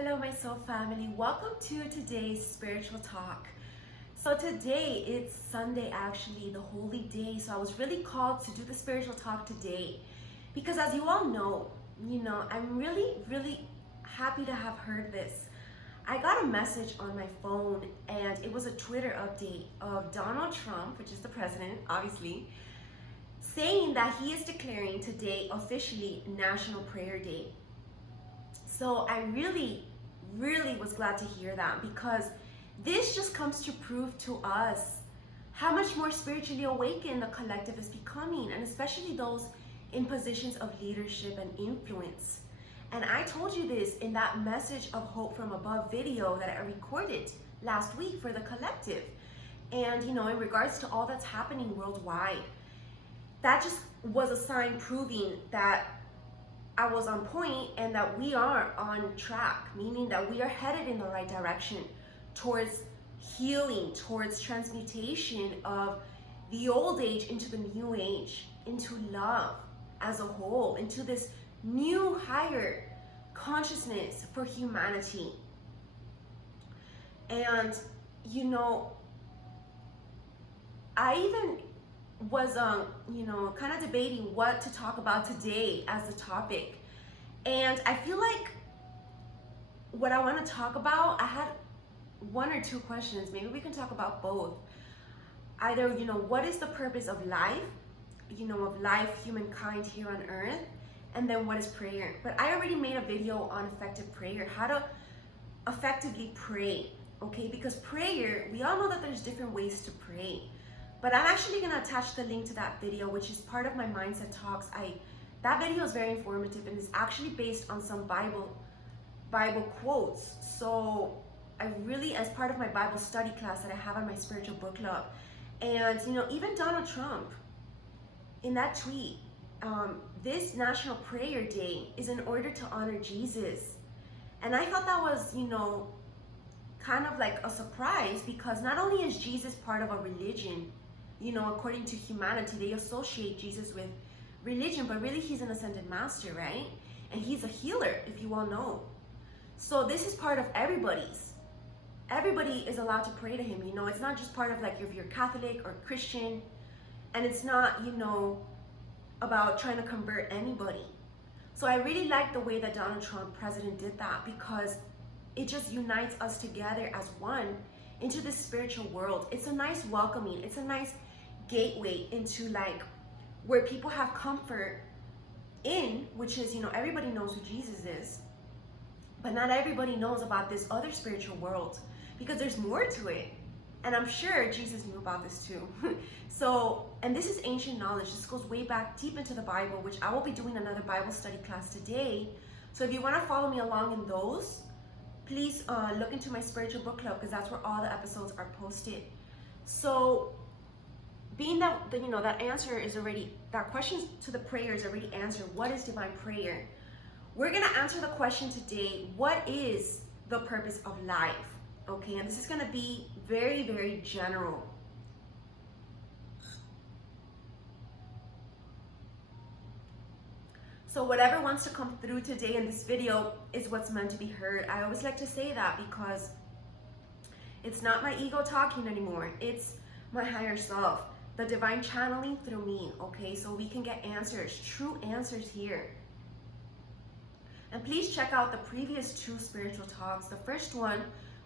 Hello, my soul family. Welcome to today's spiritual talk. So today it's Sunday, actually, the holy day. So I was really called to do the spiritual talk today because, as you all know, I'm really happy to have heard this. I got a message on my phone, and it was a Twitter update of Donald Trump, which is the president, obviously, saying that he is declaring today officially National Prayer Day. So I really was glad to hear that, because this just comes to prove to us how much more spiritually awakened the collective is becoming, and especially those in positions of leadership and influence. And I told you this in that Message of Hope from Above video that I recorded last week for the collective. And in regards to all that's happening worldwide, that just was a sign proving that I was on point and that we are on track, meaning that we are headed in the right direction towards healing, towards transmutation of the old age into the new age, into love as a whole, into this new higher consciousness for humanity. And I even was kind of debating what to talk about today as the topic. And I feel like what I want to talk about, I had one or two questions. Maybe we can talk about both. Either, what is the purpose of life, humankind here on earth, and then what is prayer? But I already made a video on effective prayer, how to effectively pray, okay? Because prayer, we all know that there's different ways to pray. But I'm actually going to attach the link to that video, which is part of my Mindset Talks. That video is very informative and is actually based on some Bible quotes. So I really, as part of my Bible study class that I have on my spiritual book club, and even Donald Trump, in that tweet, this National Prayer Day is in order to honor Jesus. And I thought that was, kind of like a surprise, because not only is Jesus part of a religion, according to humanity, they associate Jesus with religion, but really he's an ascended master, right? And he's a healer, if you all know. So this is part of everybody's. Everybody is allowed to pray to him, It's not just part of like if you're Catholic or Christian, and it's not, about trying to convert anybody. So I really like the way that Donald Trump, president, did that, because it just unites us together as one into this spiritual world. It's a nice welcoming. It's a nice gateway into like where people have comfort in, which is, everybody knows who Jesus is, but not everybody knows about this other spiritual world, because there's more to it. And I'm sure Jesus knew about this too. So, and this is ancient knowledge. This goes way back deep into the Bible, which I will be doing another Bible study class today. So if you want to follow me along in those, please look into my spiritual book club, because that's where all the episodes are posted. So being that, that answer is already, that question to the prayer is already answered. What is divine prayer? We're going to answer the question today, what is the purpose of life? Okay, and this is going to be very general. So whatever wants to come through today in this video is what's meant to be heard. I always like to say that, because it's not my ego talking anymore. It's my higher self, the divine channeling through me, okay? So we can get answers, true answers here. And please check out the previous two spiritual talks. The first one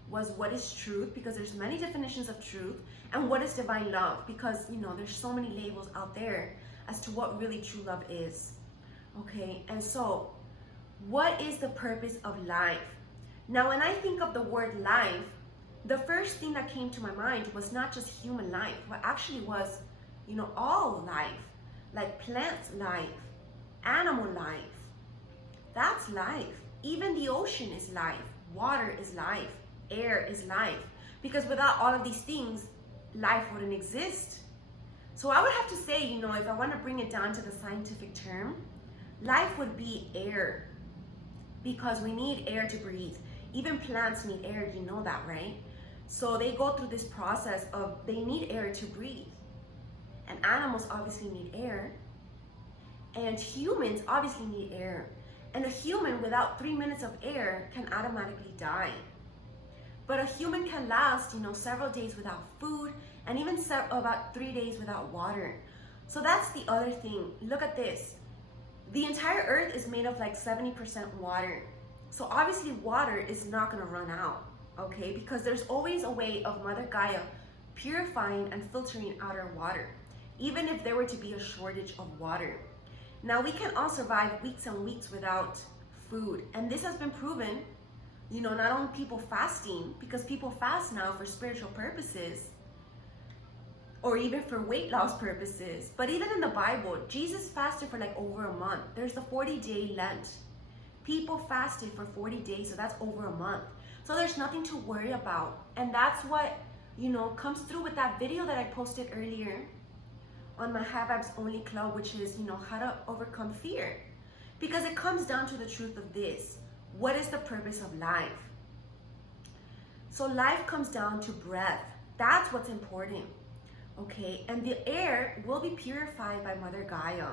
was what is truth, because there's many definitions of truth, and what is divine love, because there's so many labels out there as to what really true love is. Okay, and so what is the purpose of life? Now, when I think of the word life, the first thing that came to my mind was not just human life, but actually was, all life, like plants life, animal life. That's life. Even the ocean is life. Water is life. Air is life. Because without all of these things, life wouldn't exist. So I would have to say, if I want to bring it down to the scientific term, life would be air, because we need air to breathe. Even plants need air, you know that, right? So they go through this process of, they need air to breathe. And animals obviously need air. And humans obviously need air. And a human without 3 minutes of air can automatically die. But a human can last, several days without food, and even about 3 days without water. So that's the other thing. Look at this. The entire earth is made of like 70% water. So obviously water is not gonna run out, okay? Because there's always a way of Mother Gaia purifying and filtering out our water, even if there were to be a shortage of water. Now we can all survive weeks and weeks without food. And this has been proven, not only people fasting, because people fast now for spiritual purposes, or even for weight loss purposes. But even in the Bible, Jesus fasted for like over a month. There's the 40-day Lent. People fasted for 40 days, so that's over a month. So there's nothing to worry about. And that's what, comes through with that video that I posted earlier on my Have Abs Only Club, which is, how to overcome fear. Because it comes down to the truth of this. What is the purpose of life? So life comes down to breath. That's what's important. Okay, and the air will be purified by Mother Gaia.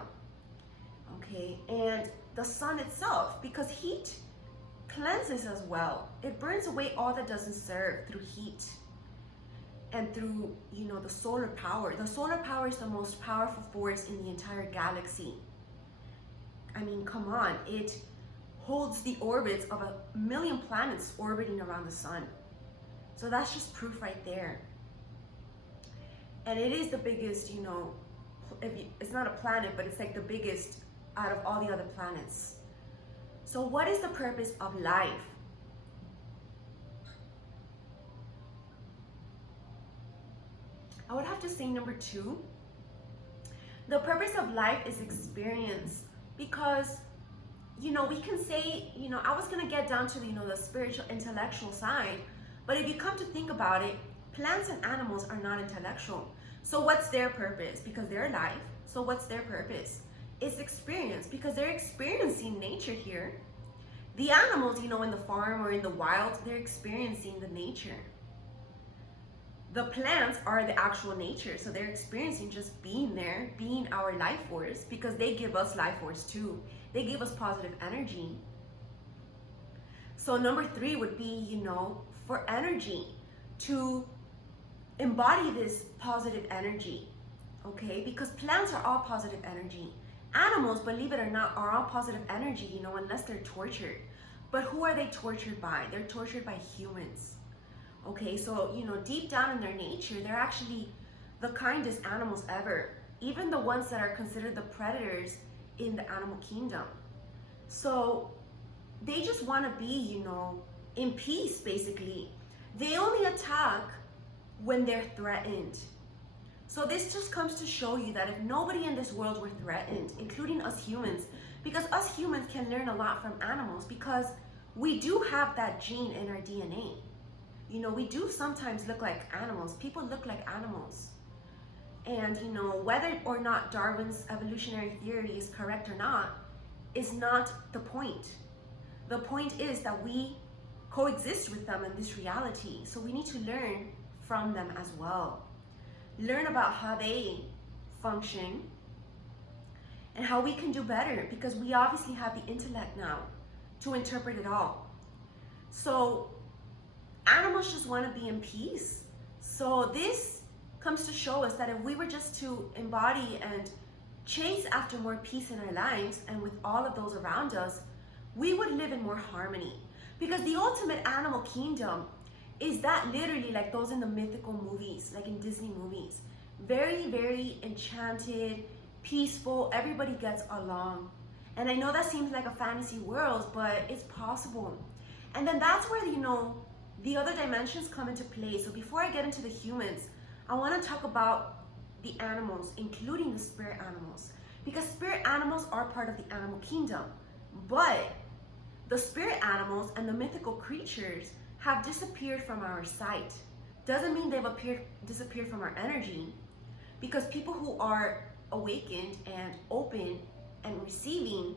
Okay, and the sun itself, because heat cleanses as well. It burns away all that doesn't serve through heat and through, the solar power. The solar power is the most powerful force in the entire galaxy. I mean, come on, it holds the orbits of 1 million planets orbiting around the sun. So that's just proof right there. And it is the biggest, it's not a planet, but it's like the biggest out of all the other planets. So what is the purpose of life? I would have to say number 2. The purpose of life is experience. Because, we can say, I was going to get down to, the spiritual, intellectual side. But if you come to think about it, plants and animals are not intellectual. So what's their purpose? Because they're alive. So what's their purpose? It's experience, because they're experiencing nature here. The animals, in the farm or in the wild, they're experiencing the nature. The plants are the actual nature. So they're experiencing just being there, being our life force, because they give us life force too. They give us positive energy. So number 3 would be, for energy, to embody this positive energy, okay? Because plants are all positive energy. Animals, believe it or not, are all positive energy, unless they're tortured. But who are they tortured by? They're tortured by humans, okay? So, deep down in their nature, they're actually the kindest animals ever, even the ones that are considered the predators in the animal kingdom. So they just want to be, in peace, basically. They only attack when they're threatened. So this just comes to show you that if nobody in this world were threatened, including us humans, because us humans can learn a lot from animals, because we do have that gene in our DNA. We do sometimes look like animals. People look like animals. And, whether or not Darwin's evolutionary theory is correct or not, is not the point. The point is that we coexist with them in this reality. So we need to learn from them as well. Learn about how they function and how we can do better, because we obviously have the intellect now to interpret it all. So animals just want to be in peace. So this comes to show us that if we were just to embody and chase after more peace in our lives and with all of those around us, we would live in more harmony. Because the ultimate animal kingdom is that literally like those in the mythical movies, like in Disney movies. Very, very enchanted, peaceful, everybody gets along. And I know that seems like a fantasy world, but it's possible. And then that's where, the other dimensions come into play. So before I get into the humans, I want to talk about the animals, including the spirit animals. Because spirit animals are part of the animal kingdom. But the spirit animals and the mythical creatures have disappeared from our sight. Doesn't mean they've disappeared from our energy, because people who are awakened and open and receiving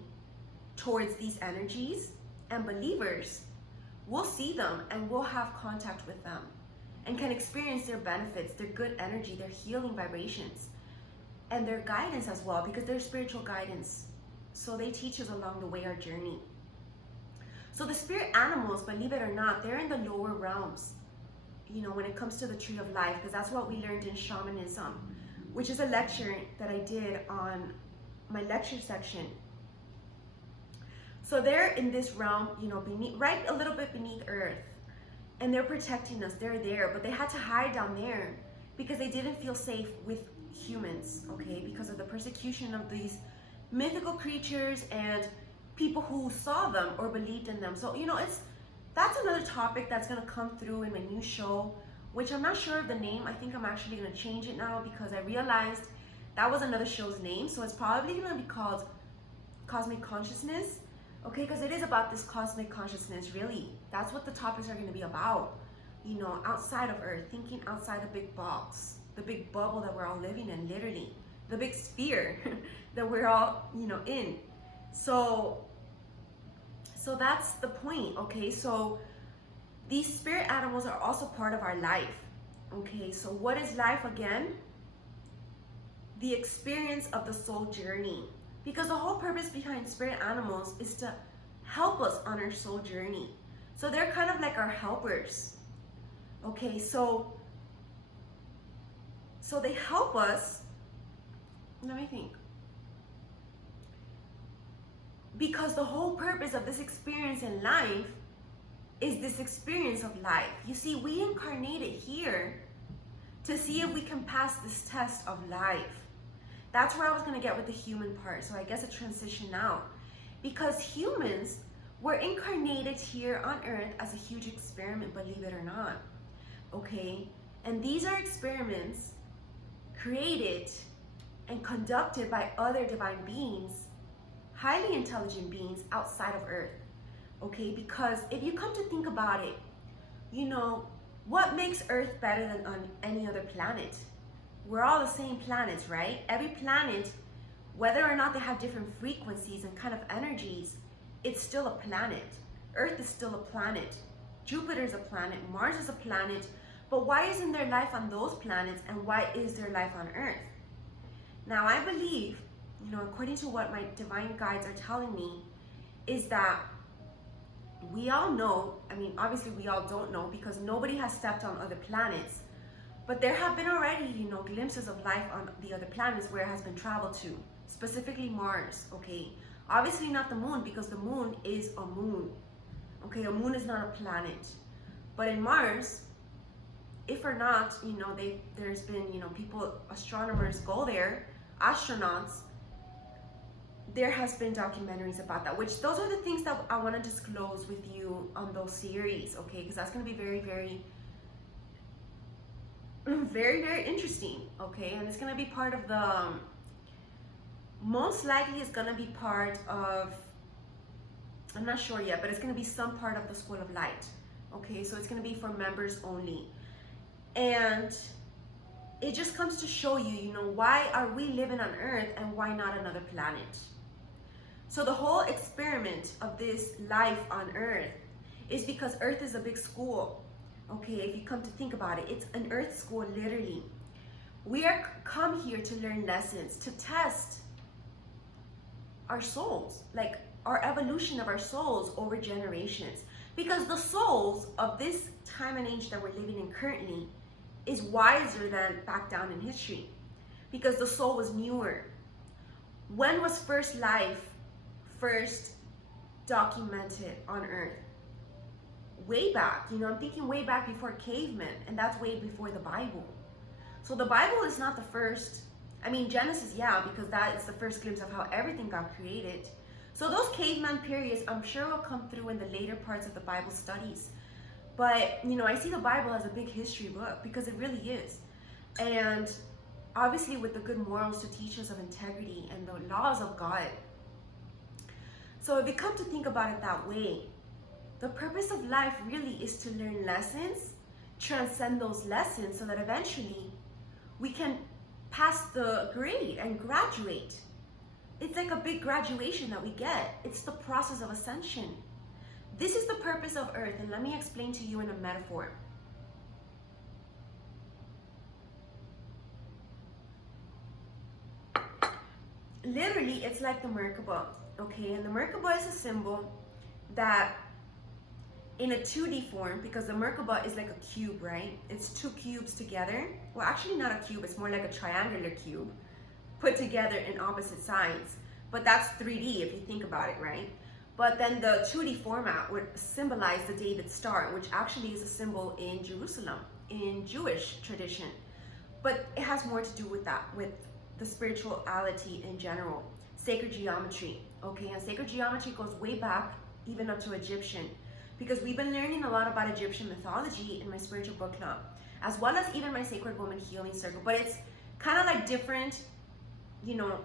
towards these energies and believers will see them and will have contact with them and can experience their benefits, their good energy, their healing vibrations, and their guidance as well, because they're spiritual guidance. So they teach us along the way our journey. So the spirit animals, believe it or not, they're in the lower realms, when it comes to the tree of life, because that's what we learned in shamanism, which is a lecture that I did on my lecture section. So they're in this realm, beneath, right a little bit beneath earth, and they're protecting us. They're there, but they had to hide down there because they didn't feel safe with humans, okay, because of the persecution of these mythical creatures and people who saw them or believed in them. So that's another topic that's going to come through in my new show, which I'm not sure of the name. I think I'm actually going to change it now because I realized that was another show's name. So it's probably going to be called Cosmic Consciousness, okay, because it is about this cosmic consciousness, really. That's what the topics are going to be about, outside of Earth, thinking outside the big box, the big bubble that we're all living in, literally, the big sphere that we're all, in. So that's the point, okay? So these spirit animals are also part of our life, okay? So what is life again? The experience of the soul journey. Because the whole purpose behind spirit animals is to help us on our soul journey. So they're kind of like our helpers, okay? So they help us, let me think. Because the whole purpose of this experience in life is this experience of life. You see, we incarnated here to see if we can pass this test of life. That's where I was going to get with the human part. So I guess a transition now. Because humans were incarnated here on Earth as a huge experiment, believe it or not. Okay? And these are experiments created and conducted by other divine beings, highly intelligent beings outside of Earth, okay? Because if you come to think about it, what makes Earth better than on any other planet? We're all the same planets, right? Every planet, whether or not they have different frequencies and kind of energies, it's still a planet. Earth is still a planet. Jupiter's a planet. Mars is a planet. But why isn't there life on those planets, and why is there life on Earth? Now, I believe, according to what my divine guides are telling me, is that we all know, obviously we all don't know because nobody has stepped on other planets, but there have been already, glimpses of life on the other planets where it has been traveled to, specifically Mars, okay? Obviously not the moon, because the moon is a moon, okay? A moon is not a planet. But in Mars, if or not, there's been, people, astronomers go there, astronauts, there has been documentaries about that, which those are the things that I want to disclose with you on those series, okay? Because that's going to be very, very, very, very interesting, okay? And it's going to be part of the, most likely it's going to be part of, I'm not sure yet, but it's going to be some part of the School of Light, okay? So it's going to be for members only. And it just comes to show you, why are we living on Earth and why not another planet? So the whole experiment of this life on Earth is because Earth is a big school, okay? If you come to think about it, it's an Earth school, literally. We are come here to learn lessons, to test our souls, like our evolution of our souls over generations. Because the souls of this time and age that we're living in currently is wiser than back down in history, because the soul was newer. When was first life first documented on Earth? Way back, I'm thinking way back before cavemen, and that's way before the Bible. So the Bible is not the first, Genesis, yeah, because that is the first glimpse of how everything got created. So those caveman periods, I'm sure will come through in the later parts of the Bible studies. But, I see the Bible as a big history book, because it really is. And obviously with the good morals to teach us of integrity and the laws of God. So if you come to think about it that way, the purpose of life really is to learn lessons, transcend those lessons so that eventually we can pass the grade and graduate. It's like a big graduation that we get. It's the process of ascension. This is the purpose of Earth, and let me explain to you in a metaphor. Literally, it's like the Merkaba, okay? And the Merkaba is a symbol that in a 2D form, because the Merkaba is like a cube, right? It's two cubes together. Well, actually not a cube, it's more like a triangular cube put together in opposite sides. But that's 3D if you think about it, right? But then the 2D format would symbolize the David Star, which actually is a symbol in Jerusalem, in Jewish tradition. But it has more to do with that, with the spirituality in general. Sacred geometry, okay? And sacred geometry goes way back, even up to Egyptian, because we've been learning a lot about Egyptian mythology in my spiritual book club, as well as even my Sacred Woman Healing Circle. But it's kind of like different, you know,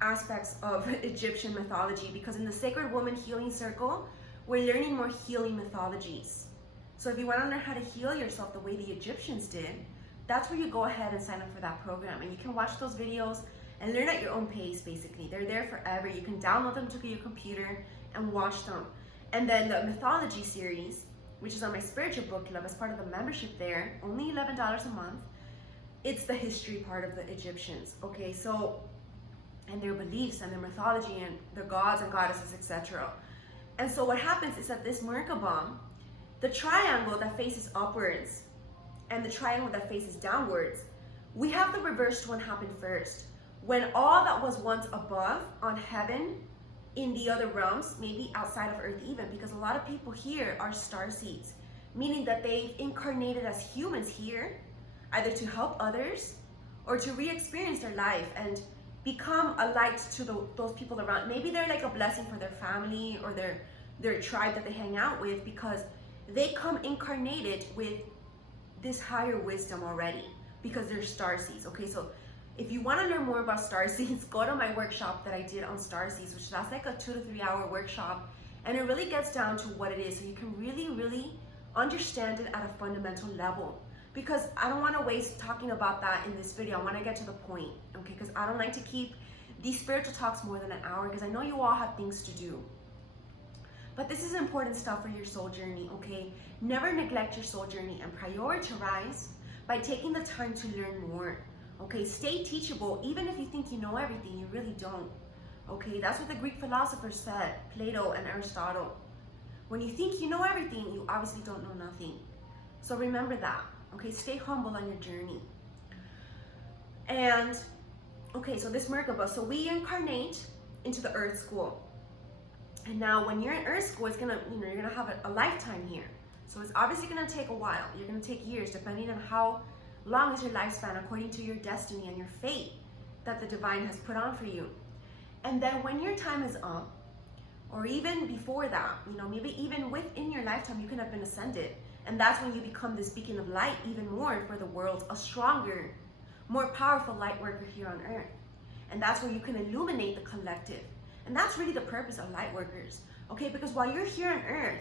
aspects of Egyptian mythology, because in the Sacred Woman Healing Circle, we're learning more healing mythologies. So if you want to learn how to heal yourself the way the Egyptians did, that's where you go ahead and sign up for that program. And you can watch those videos and learn at your own pace, basically. They're there forever. You can download them to your computer and watch them. And then the mythology series, which is on my spiritual book club as part of the membership there, only $11 a month. It's the history part of the Egyptians, okay? So, and their beliefs and their mythology and their gods and goddesses, etc. And so what happens is that this Merkaba, the triangle that faces upwards and the triangle that faces downwards, we have the reversed one happen first. When all that was once above on heaven, in the other realms, maybe outside of Earth even, because a lot of people here are starseeds, meaning that they've incarnated as humans here, either to help others or to re-experience their life and become a light to those people around. Maybe they're like a blessing for their family or their tribe that they hang out with, because they come incarnated with this higher wisdom already, because they're starseeds, okay? So if you want to learn more about starseeds, go to my workshop that I did on starseeds, which that's like a 2 to 3 hour workshop, and it really gets down to what it is, so you can really understand it at a fundamental level. Because I don't want to waste talking about that in this video. I want to get to the point, okay? Because I don't like to keep these spiritual talks more than an hour, because I know you all have things to do. But this is important stuff for your soul journey, okay? Never neglect your soul journey and prioritize by taking the time to learn more, okay? Stay teachable, even if you think you know everything, you really don't, okay? That's what the Greek philosophers said, Plato and Aristotle. When you think you know everything, you obviously don't know nothing. So remember that. Okay, stay humble on your journey. And, okay, so this Merkaba, so we incarnate into the Earth School. And now when you're in Earth School, it's gonna, you know, you're gonna have a lifetime here. So it's obviously gonna take a while. You're gonna take years, depending on how long is your lifespan, according to your destiny and your fate that the divine has put on for you. And then when your time is up, or even before that, you know, maybe even within your lifetime, you can have been ascended. And that's when you become this beacon of light even more for the world, a stronger, more powerful light worker here on earth. And that's where you can illuminate the collective. And that's really the purpose of light workers, okay? Because while you're here on earth,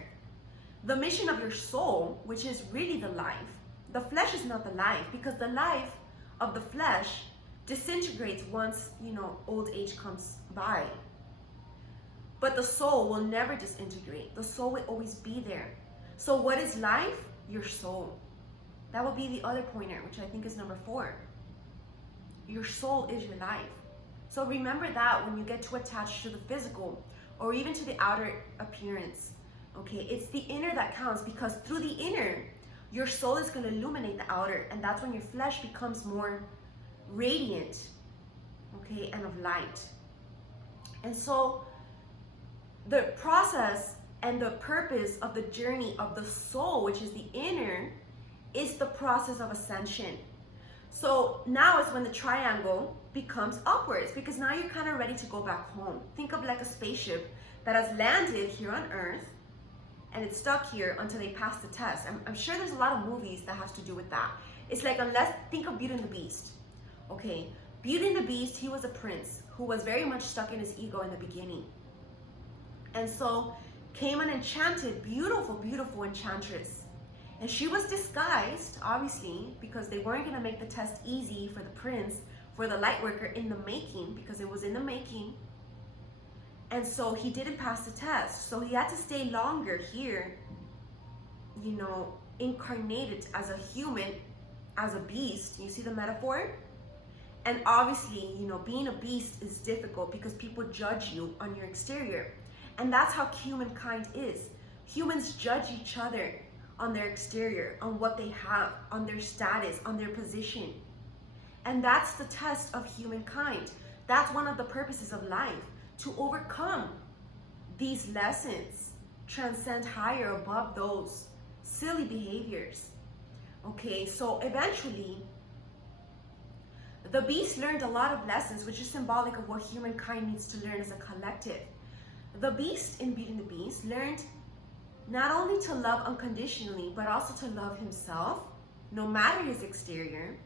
the mission of your soul, which is really the life, the flesh is not the life, because the life of the flesh disintegrates once, you know, old age comes by. But the soul will never disintegrate. The soul will always be there. So what is life? Your soul. That will be the other pointer, which I think is number 4. Your soul is your life. So remember that when you get too attached to the physical or even to the outer appearance, okay? It's the inner that counts, because through the inner, your soul is going to illuminate the outer, and that's when your flesh becomes more radiant, okay, and of light. And so the process and the purpose of the journey of the soul, which is the inner, is the process of ascension. So now is when the triangle becomes upwards, because now you're kind of ready to go back home. Think of like a spaceship that has landed here on Earth and it's stuck here until they pass the test. I'm sure there's a lot of movies that has to do with that. It's like, think of Beauty and the Beast. Okay, Beauty and the Beast, he was a prince who was very much stuck in his ego in the beginning. And so came an enchanted, beautiful enchantress. And she was disguised, obviously, because they weren't going to make the test easy for the prince, for the light worker in the making, because it was in the making. And so he didn't pass the test. So he had to stay longer here, you know, incarnated as a human, as a beast. You see the metaphor? And obviously, you know, being a beast is difficult because people judge you on your exterior. And that's how humankind is. Humans judge each other on their exterior, on what they have, on their status, on their position. And that's the test of humankind. That's one of the purposes of life, to overcome these lessons, transcend higher above those silly behaviors. Okay, so eventually, the beast learned a lot of lessons, which is symbolic of what humankind needs to learn as a collective. The beast in Beauty and the Beast learned not only to love unconditionally, but also to love himself, no matter his exterior.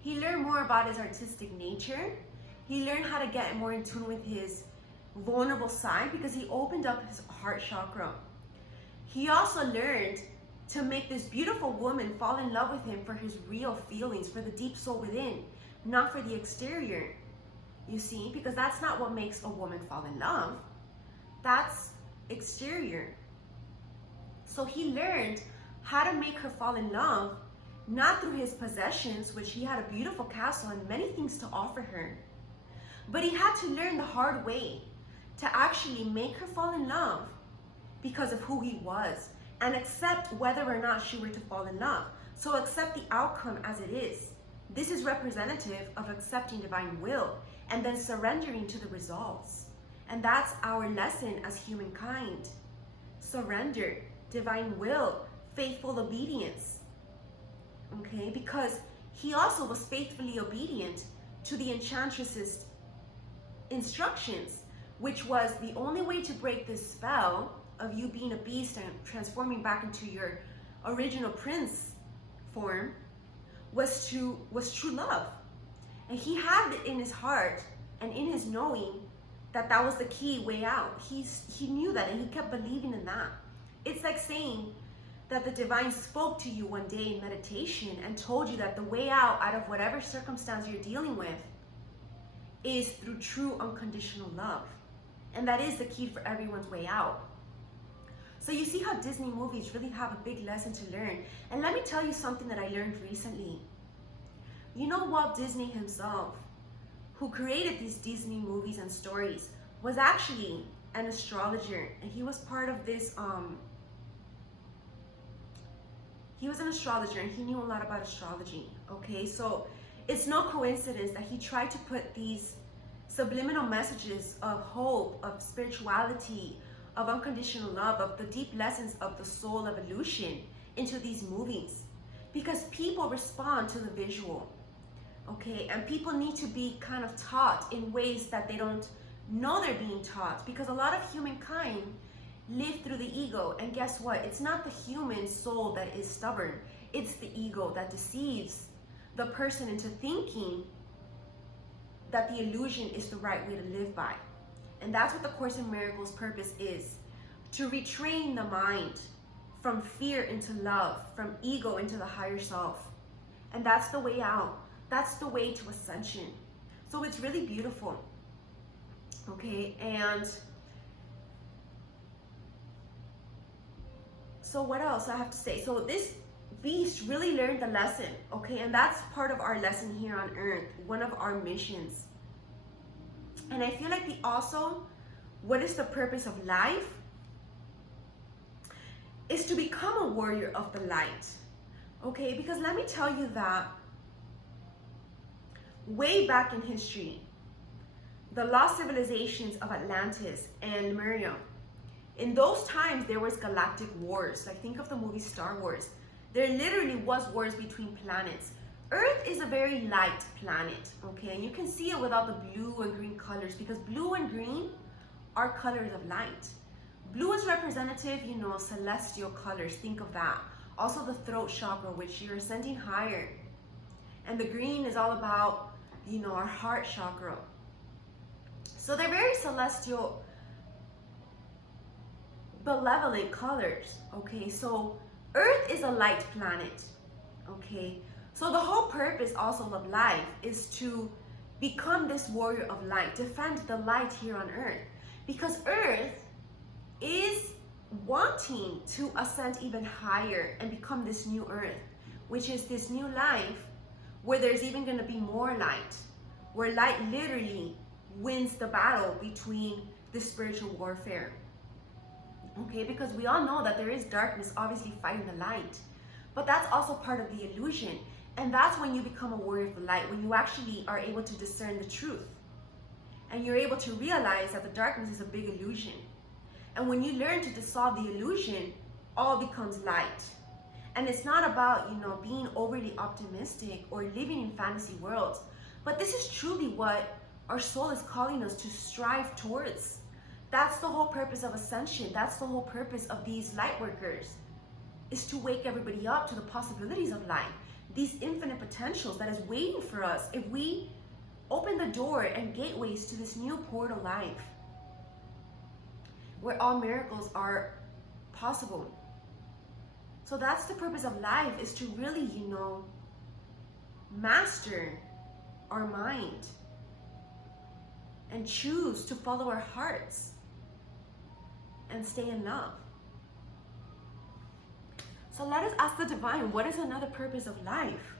He learned more about his artistic nature. He learned how to get more in tune with his vulnerable side because he opened up his heart chakra. He also learned to make this beautiful woman fall in love with him for his real feelings, for the deep soul within, not for the exterior. You see, because that's not what makes a woman fall in love. That's exterior. So he learned how to make her fall in love, not through his possessions, which he had a beautiful castle and many things to offer her, but he had to learn the hard way to actually make her fall in love because of who he was, and accept whether or not she were to fall in love. So accept the outcome as it is. This is representative of accepting divine will and then surrendering to the results. And that's our lesson as humankind. Surrender, divine will, faithful obedience. Okay, because he also was faithfully obedient to the enchantress's instructions, which was the only way to break this spell of you being a beast and transforming back into your original prince form was true love. And he had it in his heart and in his knowing that that was the key way out. He knew that, and he kept believing in that. It's like saying that the divine spoke to you one day in meditation and told you that the way out of whatever circumstance you're dealing with is through true unconditional love. And that is the key for everyone's way out. So you see how Disney movies really have a big lesson to learn. And let me tell you something that I learned recently. You know, Walt Disney himself, who created these Disney movies and stories, was actually an astrologer, and he was part of this he was an astrologer, and he knew a lot about astrology. Okay, so it's no coincidence that he tried to put these subliminal messages of hope, of spirituality, of unconditional love, of the deep lessons of the soul evolution into these movies, because people respond to the visual. Okay, and people need to be kind of taught in ways that they don't know they're being taught, because a lot of humankind live through the ego. And guess what? It's not the human soul that is stubborn. It's the ego that deceives the person into thinking that the illusion is the right way to live by. And that's what the Course in Miracles' purpose is, to retrain the mind from fear into love, from ego into the higher self. And that's the way out. That's the way to ascension. So it's really beautiful. Okay, and so what else I have to say? So this beast really learned the lesson, okay? And that's part of our lesson here on Earth, one of our missions. And I feel like what is the purpose of life? Is to become a warrior of the light, okay? Because let me tell you that way back in history, the lost civilizations of Atlantis and Lemuria, in those times there was galactic wars. Like, think of the movie Star Wars. There literally was wars between planets. Earth is a very light planet, okay? And you can see it without the blue and green colors, because blue and green are colors of light. Blue is representative, you know, celestial colors. Think of that. Also the throat chakra, which you're ascending higher. And the green is all about, you know, our heart chakra. So they're very celestial, benevolent colors, okay? So Earth is a light planet, okay? So the whole purpose also of life is to become this warrior of light, defend the light here on Earth, because Earth is wanting to ascend even higher and become this new Earth, which is this new life where there's even going to be more light, where light literally wins the battle between the spiritual warfare. Okay, because we all know that there is darkness obviously fighting the light, but that's also part of the illusion. And that's when you become a warrior of the light, when you actually are able to discern the truth. And you're able to realize that the darkness is a big illusion. And when you learn to dissolve the illusion, all becomes light. And it's not about, being overly optimistic or living in fantasy worlds, but this is truly what our soul is calling us to strive towards. That's the whole purpose of ascension. That's the whole purpose of these light workers, is to wake everybody up to the possibilities of life, these infinite potentials that is waiting for us if we open the door and gateways to this new portal life, where all miracles are possible. So that's the purpose of life, is to really, master our mind and choose to follow our hearts and stay in love. So let us ask the divine, what is another purpose of life?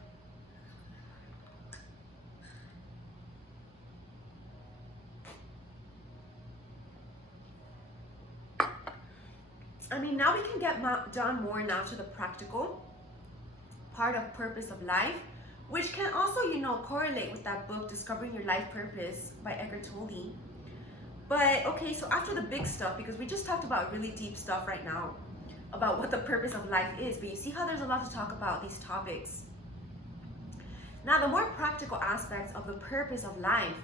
Now we can get down more now to the practical part of purpose of life, which can also, correlate with that book, Discovering Your Life Purpose by Eckhart Tolle. But okay, so after the big stuff, because we just talked about really deep stuff right now, about what the purpose of life is, but you see how there's a lot to talk about these topics. Now, the more practical aspects of the purpose of life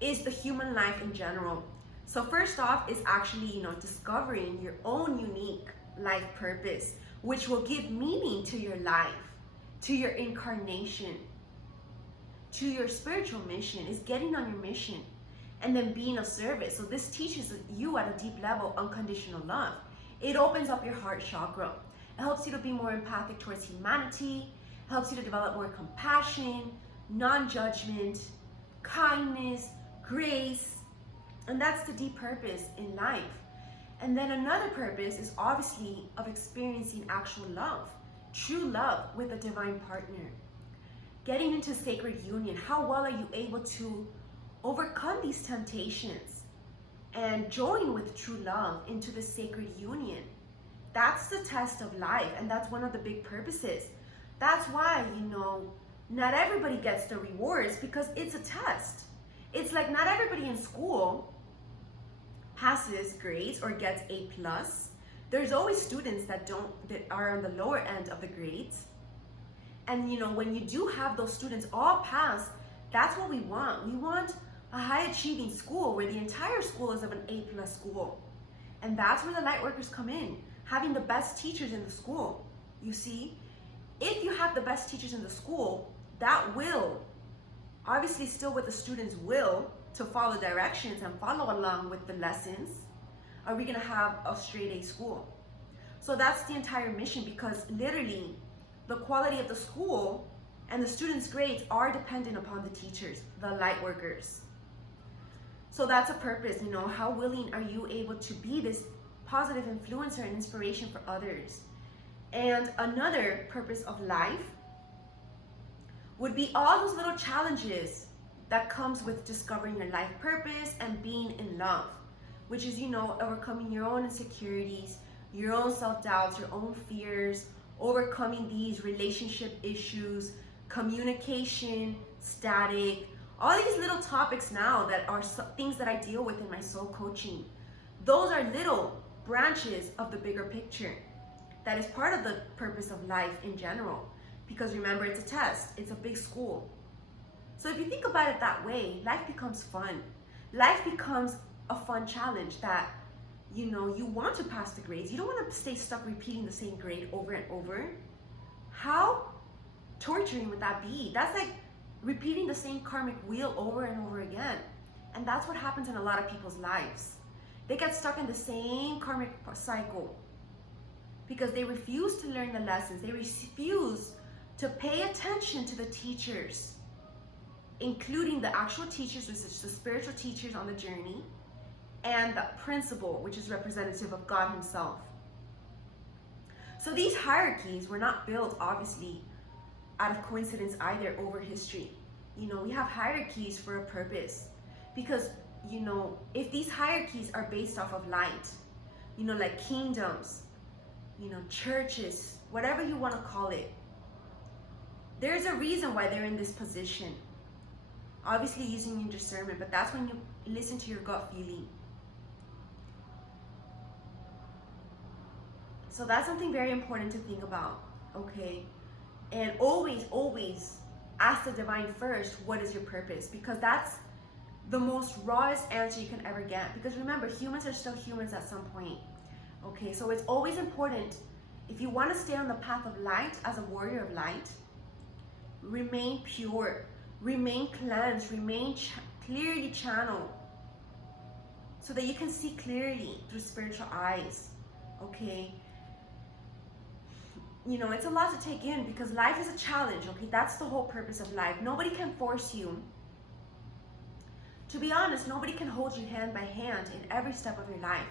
is the human life in general. So first off is actually, discovering your own unique life purpose, which will give meaning to your life, to your incarnation, to your spiritual mission, is getting on your mission and then being of service. So this teaches you at a deep level unconditional love. It opens up your heart chakra. It helps you to be more empathic towards humanity, helps you to develop more compassion, non-judgment, kindness, grace, and that's the deep purpose in life. And then another purpose is obviously of experiencing actual love, true love with a divine partner. Getting into sacred union. How well are you able to overcome these temptations and join with true love into the sacred union? That's the test of life, and that's one of the big purposes. That's why, not everybody gets the rewards, because it's a test. It's like not everybody in school passes grades or gets A+. There's always students that are on the lower end of the grades. And when you do have those students all pass, that's what we want. We want a high achieving school where the entire school is of an A+ school. And that's where the light workers come in, having the best teachers in the school. You see, if you have the best teachers in the school, that will, obviously still with the students' will to follow directions and follow along with the lessons, are we gonna have a straight A school? So that's the entire mission, because literally the quality of the school and the students' grades are dependent upon the teachers, the light workers. So that's a purpose, how willing are you able to be this positive influencer and inspiration for others? And another purpose of life would be all those little challenges that comes with discovering your life purpose and being in love, which is, overcoming your own insecurities, your own self-doubts, your own fears, overcoming these relationship issues, communication, static, all these little topics now that are things that I deal with in my soul coaching. Those are little branches of the bigger picture that is part of the purpose of life in general. Because remember, it's a test, it's a big school. So if you think about it that way, life becomes fun. Life becomes a fun challenge that, you want to pass the grades. You don't want to stay stuck repeating the same grade over and over. How torturing would that be? That's like repeating the same karmic wheel over and over again. And that's what happens in a lot of people's lives. They get stuck in the same karmic cycle because they refuse to learn the lessons. They refuse to pay attention to the teachers, including the actual teachers, which is the spiritual teachers on the journey, and the principal, which is representative of God himself. So these hierarchies were not built, obviously, out of coincidence either over history. We have hierarchies for a purpose, because, if these hierarchies are based off of light, like kingdoms, churches, whatever you want to call it. There's a reason why they're in this position. Obviously using your discernment, but that's when you listen to your gut feeling. So that's something very important to think about, okay? And always, always ask the divine first, what is your purpose? Because that's the most rawest answer you can ever get. Because remember, humans are still humans at some point, okay? So it's always important, if you want to stay on the path of light as a warrior of light, remain pure, remain cleansed, remain clearly channeled, so that you can see clearly through spiritual eyes, okay? It's a lot to take in, because life is a challenge, okay? That's the whole purpose of life. Nobody can force you. To be honest, nobody can hold you hand by hand in every step of your life.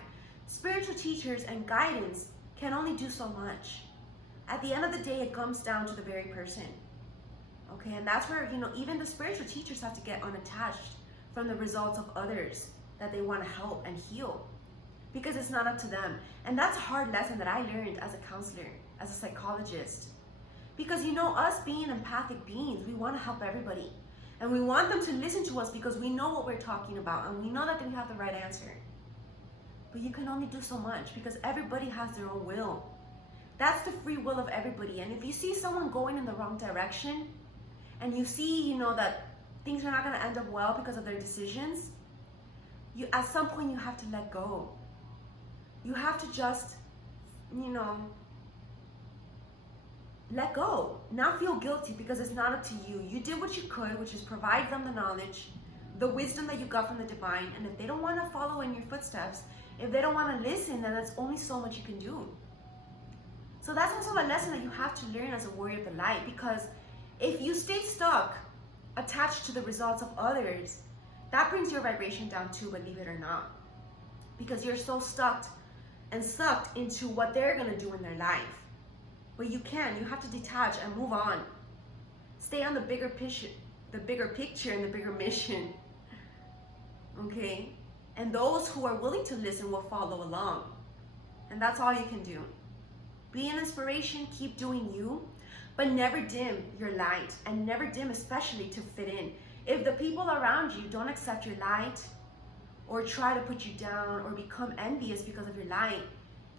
Spiritual teachers and guidance can only do so much. At the end of the day, it comes down to the very person, okay? And that's where, even the spiritual teachers have to get unattached from the results of others that they want to help and heal, because it's not up to them. And that's a hard lesson that I learned as a counselor, as a psychologist. Because us being empathic beings, we want to help everybody. And we want them to listen to us because we know what we're talking about, and we know that we have the right answer. But you can only do so much, because everybody has their own will. That's the free will of everybody. And if you see someone going in the wrong direction, and you see, that things are not going to end up well because of their decisions, at some point you have to let go. You have to just, let go. Not feel guilty, because it's not up to you. You did what you could, which is provide them the knowledge, the wisdom that you got from the divine. And if they don't want to follow in your footsteps, if they don't want to listen, then that's only so much you can do. So that's also a lesson that you have to learn as a warrior of the light, because if you stay stuck, attached to the results of others, that brings your vibration down too, believe it or not. Because you're so stuck and sucked into what they're going to do in their life. But you have to detach and move on. Stay on the bigger picture and the bigger mission. Okay? And those who are willing to listen will follow along. And that's all you can do. Be an inspiration, keep doing you, but never dim your light, and never dim especially to fit in. If the people around you don't accept your light, or try to put you down, or become envious because of your light,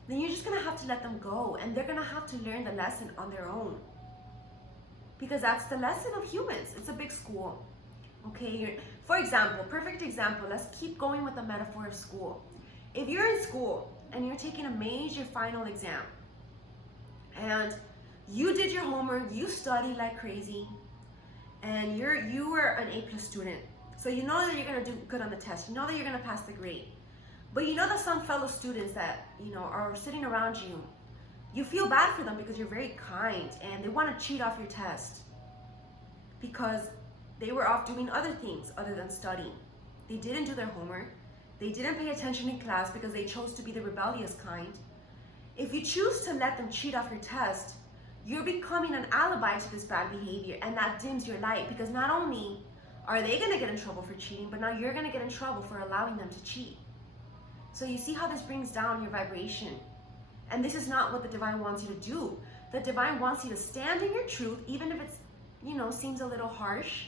then you're just gonna have to let them go, and they're gonna have to learn the lesson on their own. Because that's the lesson of humans. It's a big school. Okay, for example, perfect example, let's keep going with the metaphor of school. If you're in school and you're taking a major final exam, and you did your homework, you studied like crazy, and you were an A+ student, so you know that you're gonna do good on the test, you know that you're gonna pass the grade. But you know that some fellow students that are sitting around you, you feel bad for them because you're very kind, and they want to cheat off your test because they were off doing other things other than studying. They didn't do their homework. They didn't pay attention in class because they chose to be the rebellious kind. If you choose to let them cheat off your test, you're becoming an alibi to this bad behavior, and that dims your light, because not only are they going to get in trouble for cheating, but now you're going to get in trouble for allowing them to cheat. So you see how this brings down your vibration. And this is not what the divine wants you to do. The divine wants you to stand in your truth, even if it's, seems a little harsh.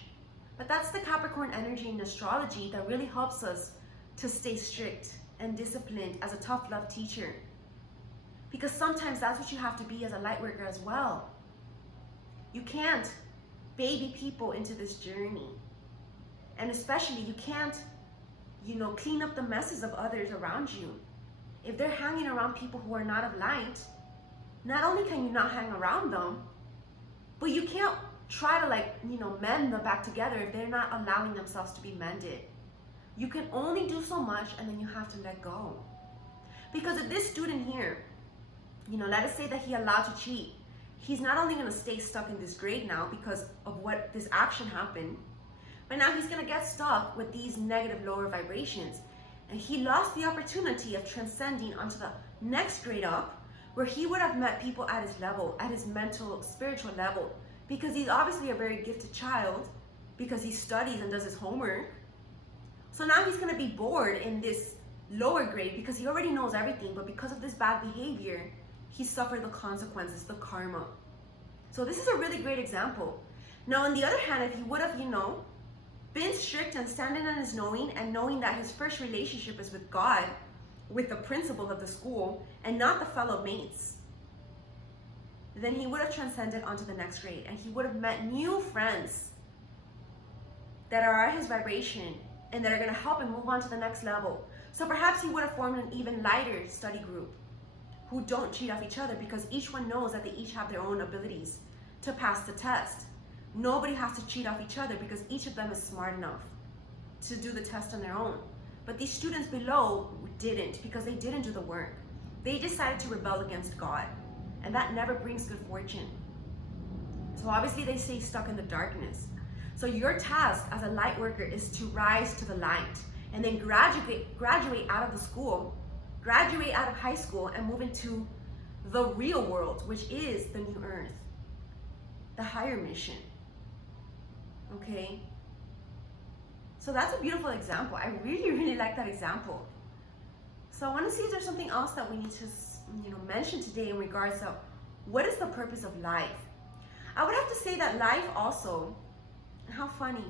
But that's the Capricorn energy in astrology that really helps us to stay strict and disciplined as a tough love teacher. Because sometimes that's what you have to be as a light worker as well. You can't baby people into this journey. And especially you can't, clean up the messes of others around you. If they're hanging around people who are not of light, not only can you not hang around them, but you can't try to mend them back together if they're not allowing themselves to be mended. You can only do so much, and then you have to let go. Because if this student here, let us say that he allowed to cheat, he's not only going to stay stuck in this grade now because of what this action happened, but now he's going to get stuck with these negative lower vibrations. And he lost the opportunity of transcending onto the next grade up, where he would have met people at his level, at his mental, spiritual level, because he's obviously a very gifted child, because he studies and does his homework. So now he's going to be bored in this, lower grade because he already knows everything, but because of this bad behavior, he suffered the consequences, the karma. So this is a really great example. Now, on the other hand, if he would have, been strict and standing on his knowing and knowing that his first relationship is with God, with the principal of the school, and not the fellow mates, then he would have transcended onto the next grade and he would have met new friends that are at his vibration and that are going to help him move on to the next level. So perhaps he would have formed an even lighter study group who don't cheat off each other, because each one knows that they each have their own abilities to pass the test. Nobody has to cheat off each other because each of them is smart enough to do the test on their own. But these students below didn't, because they didn't do the work. They decided to rebel against God, and that never brings good fortune. So obviously they stay stuck in the darkness. So your task as a light worker is to rise to the light and then graduate out of the school, graduate out of high school and move into the real world, which is the new earth, the higher mission. Okay? So that's a beautiful example. I really, really like that example. So I want to see if there's something else that we need to, mention today in regards to what is the purpose of life. I would have to say that life also, how funny.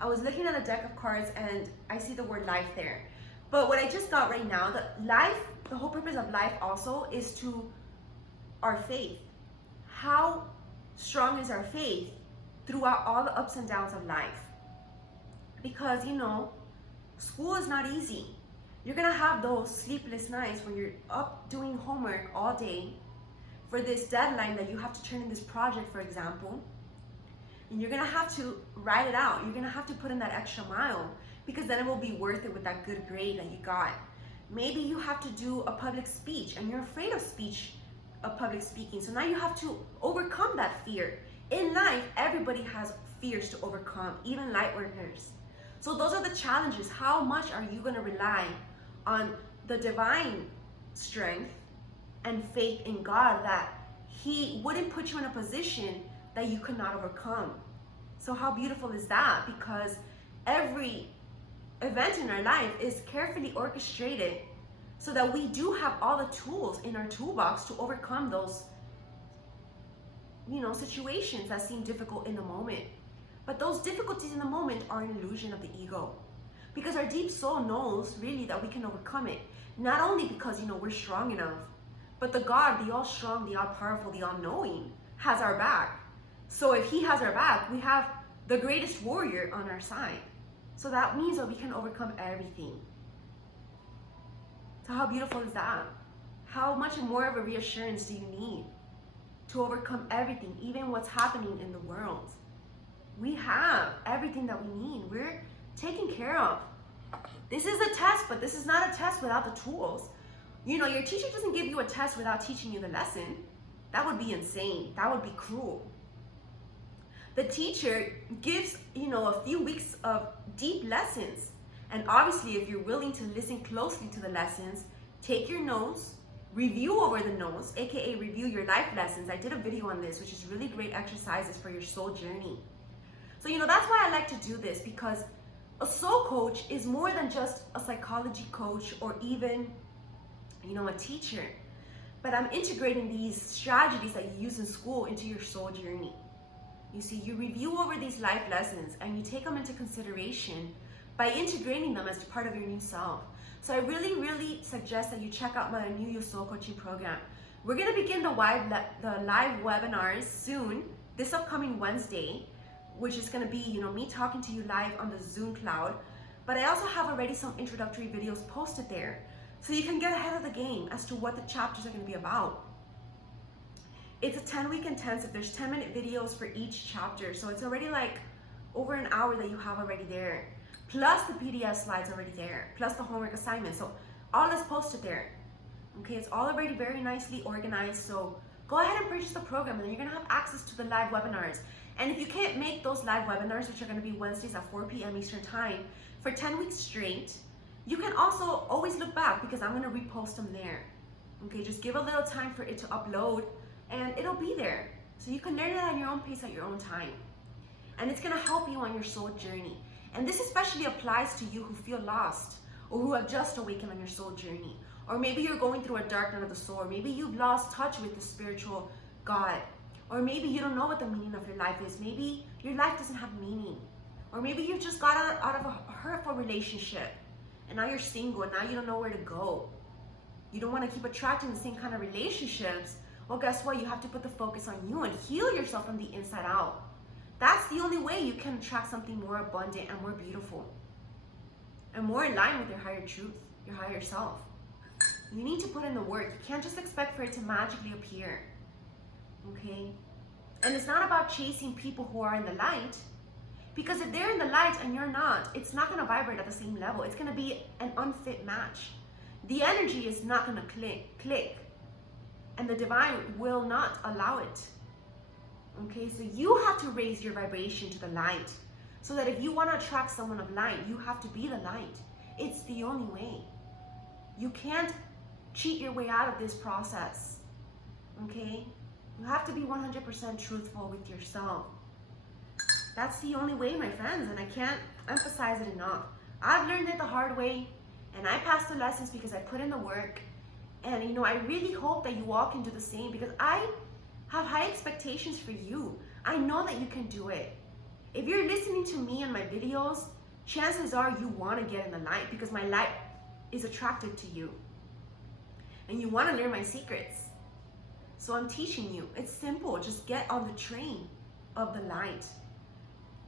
I was looking at a deck of cards and I see the word life there. But what I just got right now, that life, the whole purpose of life also is to our faith. How strong is our faith throughout all the ups and downs of life? Because, school is not easy. You're gonna have those sleepless nights when you're up doing homework all day for this deadline that you have to turn in this project, for example. And you're gonna have to write it out. You're gonna have to put in that extra mile, because then it will be worth it with that good grade that you got. Maybe you have to do a public speech and you're afraid of public speaking. So now you have to overcome that fear. In life, everybody has fears to overcome, even light workers. So those are the challenges. How much are you gonna rely on the divine strength and faith in God that He wouldn't put you in a position that you could not overcome? So how beautiful is that? Because every event in our life is carefully orchestrated so that we do have all the tools in our toolbox to overcome those, situations that seem difficult in the moment. But those difficulties in the moment are an illusion of the ego, because our deep soul knows really that we can overcome it. Not only because, we're strong enough, but the God, the all strong, the all powerful, the all knowing has our back. So if He has our back, we have the greatest warrior on our side. So that means that we can overcome everything. So how beautiful is that? How much more of a reassurance do you need to overcome everything, even what's happening in the world? We have everything that we need. We're taken care of. This is a test, but this is not a test without the tools. Your teacher doesn't give you a test without teaching you the lesson. That would be insane. That would be cruel. The teacher gives, a few weeks of deep lessons. And obviously, if you're willing to listen closely to the lessons, take your notes, review over the notes, aka review your life lessons. I did a video on this, which is really great exercises for your soul journey. So, that's why I like to do this, because a soul coach is more than just a psychology coach or even, a teacher. But I'm integrating these strategies that you use in school into your soul journey. You see, you review over these life lessons and you take them into consideration by integrating them as part of your new self. So I really, really suggest that you check out my new soul coaching program. We're going to begin the live webinars soon, this upcoming Wednesday, which is going to be, me talking to you live on the Zoom cloud. But I also have already some introductory videos posted there, so you can get ahead of the game as to what the chapters are going to be about. It's a 10-week intensive. There's 10-minute videos for each chapter, so it's already like over an hour that you have already there, plus the PDF slides already there, plus the homework assignment. So all is posted there. Okay, it's all already very nicely organized. So go ahead and purchase the program, and then you're going to have access to the live webinars. And if you can't make those live webinars, which are going to be Wednesdays at 4 p.m. Eastern Time for 10 weeks straight, you can also always look back, because I'm going to repost them there. Okay, just give a little time for it to upload and it'll be there. So you can learn it at your own pace, at your own time. And it's going to help you on your soul journey. And this especially applies to you who feel lost, or who have just awakened on your soul journey. Or maybe you're going through a dark night of the soul, or maybe you've lost touch with the spiritual God, or maybe you don't know what the meaning of your life is. Maybe your life doesn't have meaning, or maybe you just got out of a hurtful relationship and now you're single and now you don't know where to go. You don't want to keep attracting the same kind of relationships. Well, guess what? You have to put the focus on you and heal yourself from the inside out. That's the only way you can attract something more abundant and more beautiful and more in line with your higher truth, your higher self. You need to put in the work. You can't just expect for it to magically appear. Okay? And it's not about chasing people who are in the light, because if they're in the light and you're not, it's not going to vibrate at the same level. It's going to be an unfit match. The energy is not going to click. And the divine will not allow it. Okay? So you have to raise your vibration to the light. So that if you want to attract someone of light, you have to be the light. It's the only way. You can't cheat your way out of this process. Okay? You have to be 100% truthful with yourself. That's the only way, my friends, and I can't emphasize it enough. I've learned it the hard way, and I passed the lessons because I put in the work. And you know, I really hope that you all can do the same, because I have high expectations for you. I know that you can do it. If you're listening to me and my videos, chances are you want to get in the light, because my light is attractive to you. And you want to learn my secrets. So I'm teaching you. It's simple. Just get on the train of the light.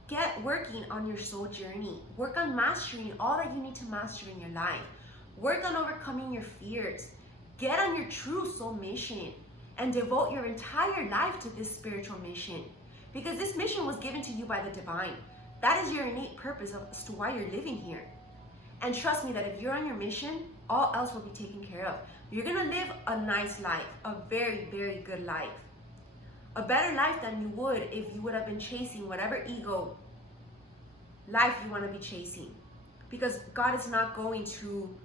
Get working on your soul journey. Work on mastering all that you need to master in your life. Work on overcoming your fears. Get on your true soul mission and devote your entire life to this spiritual mission. Because this mission was given to you by the divine. That is your innate purpose as to why you're living here. And trust me that if you're on your mission, all else will be taken care of. You're going to live a nice life, a very, very good life. A better life than you would if you would have been chasing whatever ego life you want to be chasing. Because God is not going to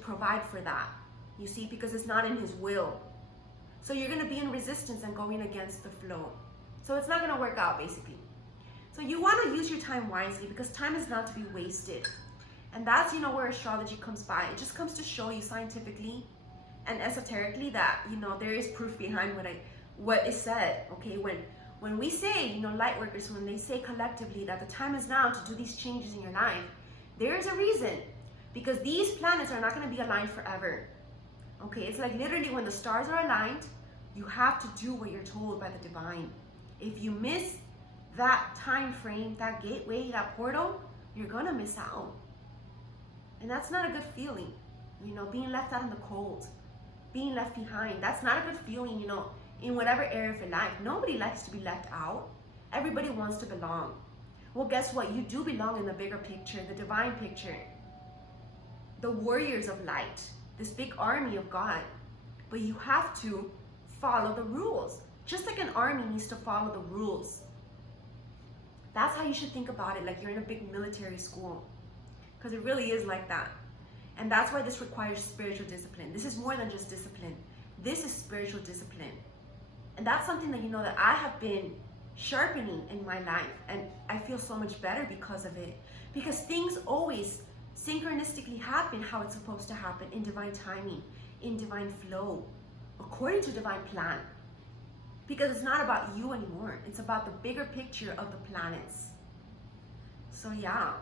provide for that. You see, because it's not in his will. So you're going to be in resistance and going against the flow. So it's not going to work out, basically. So you want to use your time wisely, because time is not to be wasted. And that's, you know, where astrology comes by. It just comes to show you scientifically and esoterically that, you know, there is proof behind what is said. Okay, when we say, you know, light workers, when they say collectively that the time is now to do these changes in your life, there is a reason. Because these planets are not going to be aligned forever. Okay, it's like literally when the stars are aligned, you have to do what you're told by the divine. If you miss that time frame, that gateway, that portal, you're going to miss out. And that's not a good feeling. You know, being left out in the cold, being left behind, that's not a good feeling, you know, in whatever area of your life. Nobody likes to be left out. Everybody wants to belong. Well, guess what? You do belong in the bigger picture, the divine picture. The warriors of light, this big army of God. But you have to follow the rules. Just like an army needs to follow the rules. That's how you should think about it, like you're in a big military school. Because it really is like that. And that's why this requires spiritual discipline. This is more than just discipline. This is spiritual discipline. And that's something that, you know, that I have been sharpening in my life. And I feel so much better because of it. Because things always synchronistically happen how it's supposed to happen, in divine timing, in divine flow, according to divine plan. Because it's not about you anymore. It's about the bigger picture of the planets. So yeah.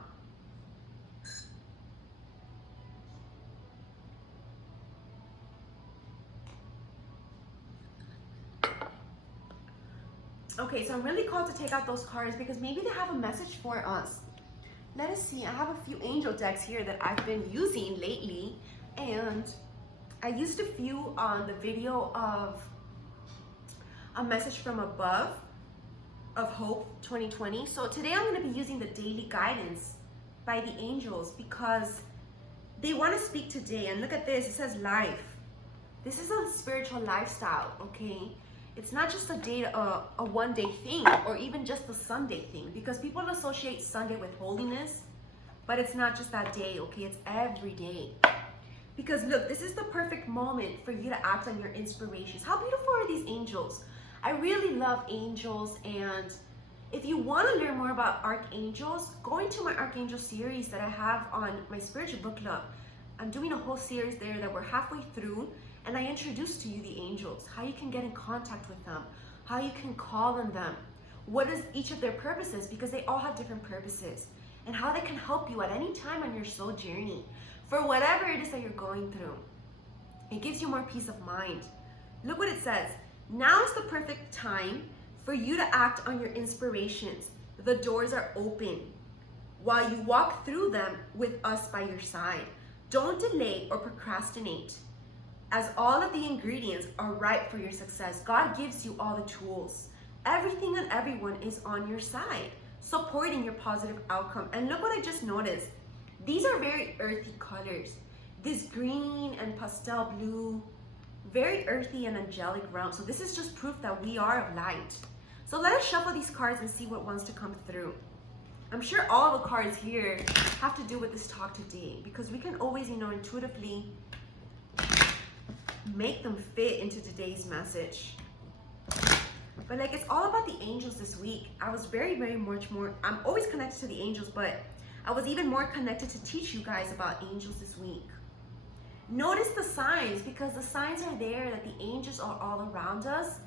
Okay, so I'm really called to take out those cards because maybe they have a message for us. Let us see. I have a few angel decks here that I've been using lately, and I used a few on the video of a message from above of Hope 2020. So today I'm going to be using the daily guidance by the angels because they want to speak today. And look at this. It says life. This is a spiritual lifestyle, okay? It's not just a one-day thing or even just a Sunday thing, because people associate Sunday with holiness, but it's not just that day, okay? It's every day. Because look, this is the perfect moment for you to act on your inspirations. How beautiful are these angels? I really love angels, and If you want to learn more about archangels, go into my archangel series that I have on my spiritual book club. I'm doing a whole series there that we're halfway through, and I introduce to you the angels, how you can get in contact with them, how you can call on them, what is each of their purposes, because they all have different purposes, and how they can help you at any time on your soul journey for whatever it is that you're going through. It gives you more peace of mind. Look what it says. Now is the perfect time for you to act on your inspirations. The doors are open while you walk through them with us by your side. Don't delay or procrastinate, as all of the ingredients are ripe for your success. God gives you all the tools. Everything and everyone is on your side, supporting your positive outcome. And look what I just noticed. These are very earthy colors. This green and pastel blue, very earthy and angelic realm. So this is just proof that we are of light. So let us shuffle these cards and see what wants to come through. I'm sure all the cards here have to do with this talk today, because we can always, intuitively make them fit into today's message. But like, it's all about the angels this week. I was very, very much more, I'm always connected to the angels, but I was even more connected to teach you guys about angels this week. Notice the signs, because the signs are there that the angels are all around us.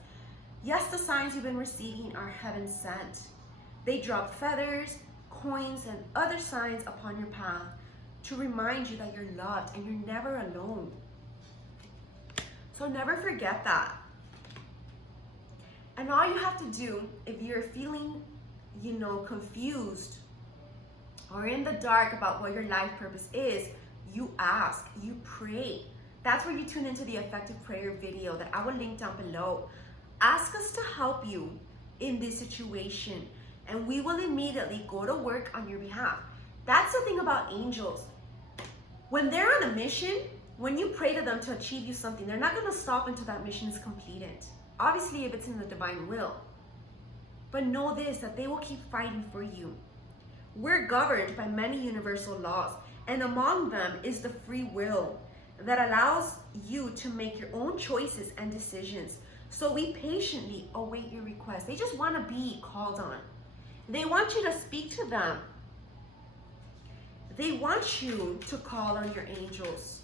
Yes, the signs you've been receiving are heaven sent. They drop feathers, coins, and other signs upon your path to remind you that you're loved and you're never alone. So never forget that. And all you have to do, if you're feeling, confused or in the dark about what your life purpose is, you ask, you pray. That's where you tune into the effective prayer video that I will link down below. Ask us to help you in this situation, and we will immediately go to work on your behalf. That's the thing about angels. When they're on a mission, when you pray to them to achieve you something, they're not going to stop until that mission is completed. Obviously, if it's in the divine will. But know this, that they will keep fighting for you. We're governed by many universal laws, and among them is the free will that allows you to make your own choices and decisions. So we patiently await your request. They just want to be called on. They want you to speak to them. They want you to call on your angels.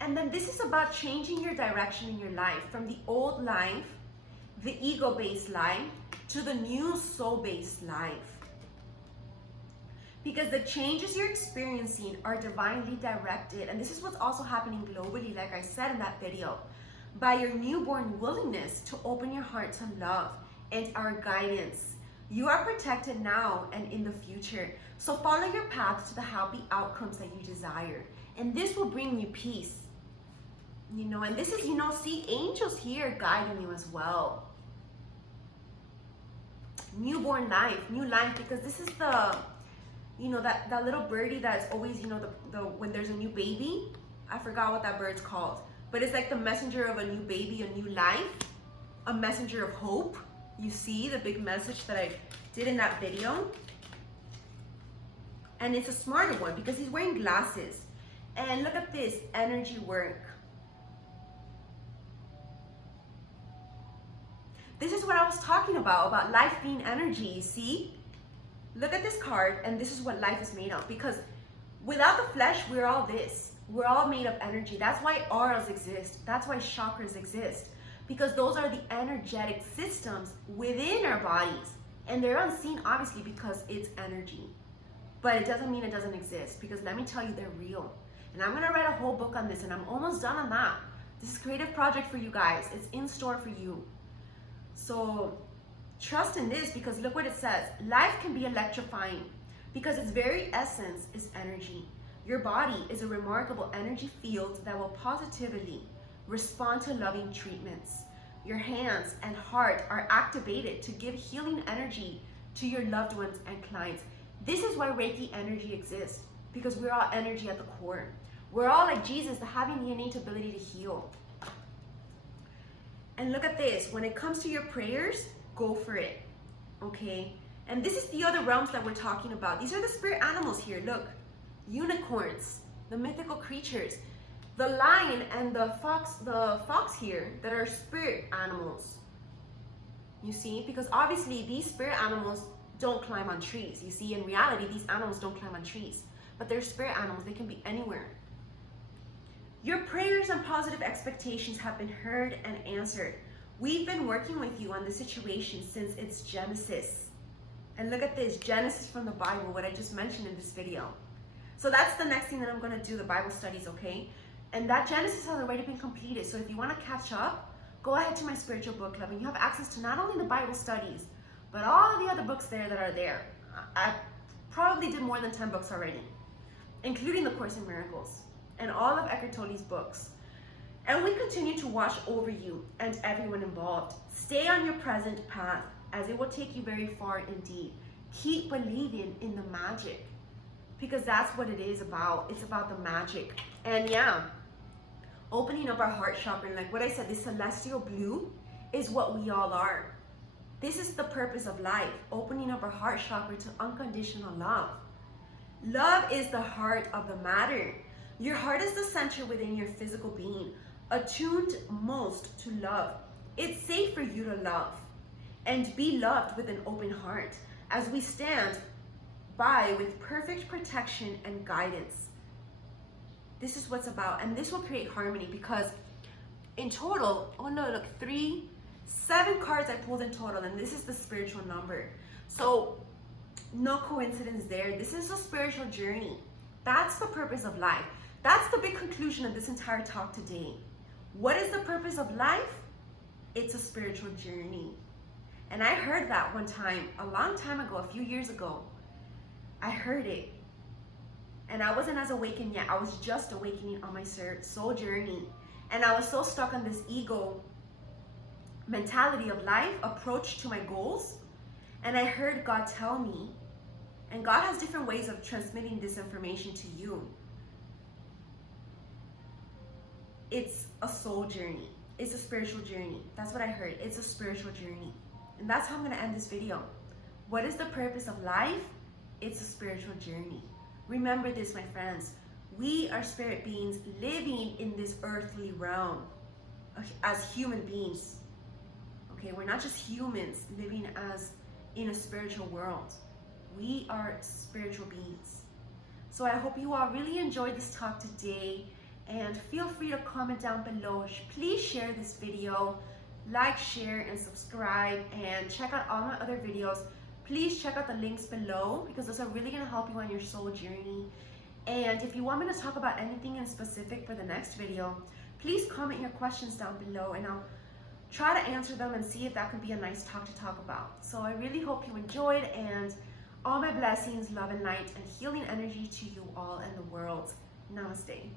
And then this is about changing your direction in your life from the old life, the ego-based life, to the new soul-based life. Because the changes you're experiencing are divinely directed. And this is what's also happening globally, like I said in that video, by your newborn willingness to open your heart to love and our guidance. You are protected now and in the future. So follow your path to the happy outcomes that you desire. And this will bring you peace. And this is, see angels here guiding you as well. Newborn life, new life, because this is the, that little birdie that's always, when there's a new baby, I forgot what that bird's called, but it's like the messenger of a new baby, a new life, a messenger of hope. You see the big message that I did in that video. And it's a smarter one because he's wearing glasses. And look at this, energy work. This is what I was talking about life being energy, see? Look at this card, and this is what life is made of. Because without the flesh, we're all this. We're all made of energy. That's why auras exist. That's why chakras exist. Because those are the energetic systems within our bodies. And they're unseen, obviously, because it's energy. But it doesn't mean it doesn't exist. Because let me tell you, they're real. And I'm going to write a whole book on this, and I'm almost done on that. This is a creative project for you guys. It's in store for you. So trust in this, because look what it says. Life can be electrifying because its very essence is energy. Your body is a remarkable energy field that will positively respond to loving treatments. Your hands and heart are activated to give healing energy to your loved ones and clients. This is why Reiki energy exists, because we're all energy at the core. We're all like Jesus, having the innate ability to heal. And look at this, when it comes to your prayers, go for it, okay? And this is the other realms that we're talking about. These are the spirit animals here, look. Unicorns, the mythical creatures, the lion and the fox here that are spirit animals. You see, because obviously these spirit animals don't climb on trees. You see, in reality, these animals don't climb on trees, but they're spirit animals. They can be anywhere. Your prayers and positive expectations have been heard and answered. We've been working with you on this situation since its genesis. And look at this, Genesis from the Bible, what I just mentioned in this video. So that's the next thing that I'm going to do, the Bible studies, okay? And that Genesis has already been completed. So if you want to catch up, go ahead to my spiritual book club and you have access to not only the Bible studies, but all the other books there that are there. I probably did more than 10 books already, including the Course in Miracles and all of Eckhart Tolle's books. And we continue to watch over you and everyone involved. Stay on your present path, as it will take you very far indeed. Keep believing in the magic, because that's what it is about. It's about the magic. And yeah, opening up our heart chakra, like what I said, this celestial blue is what we all are. This is the purpose of life, opening up our heart chakra to unconditional love. Love is the heart of the matter. Your heart is the center within your physical being, attuned most to love. It's safe for you to love and be loved with an open heart as we stand by with perfect protection and guidance. This is what's about, and this will create harmony, because in total, oh no, look, 7 cards I pulled in total, and this is the spiritual number. So no coincidence there. This is a spiritual journey. That's the purpose of life. That's the big conclusion of this entire talk today. What is the purpose of life? It's a spiritual journey. And I heard that one time, a long time ago, a few years ago. I heard it. And I wasn't as awakened yet. I was just awakening on my soul journey. And I was so stuck on this ego mentality of life, approach to my goals. And I heard God tell me, and God has different ways of transmitting this information to you. It's a soul journey. It's a spiritual journey. That's what I heard. It's a spiritual journey. And that's how I'm going to end this video. What is the purpose of life? It's a spiritual journey. Remember this, my friends. We are spirit beings living in this earthly realm as human beings. Okay, we're not just humans living as in a spiritual world. We are spiritual beings. So I hope you all really enjoyed this talk today, and feel free to comment down below. Please share this video, like, share, and subscribe, and check out all my other videos. Please check out the links below, because those are really going to help you on your soul journey. And if you want me to talk about anything in specific for the next video, please comment your questions down below, and I'll try to answer them and see if that could be a nice talk to talk about. So I really hope you enjoyed, and all my blessings, love and light, and healing energy to you all and the world. Namaste.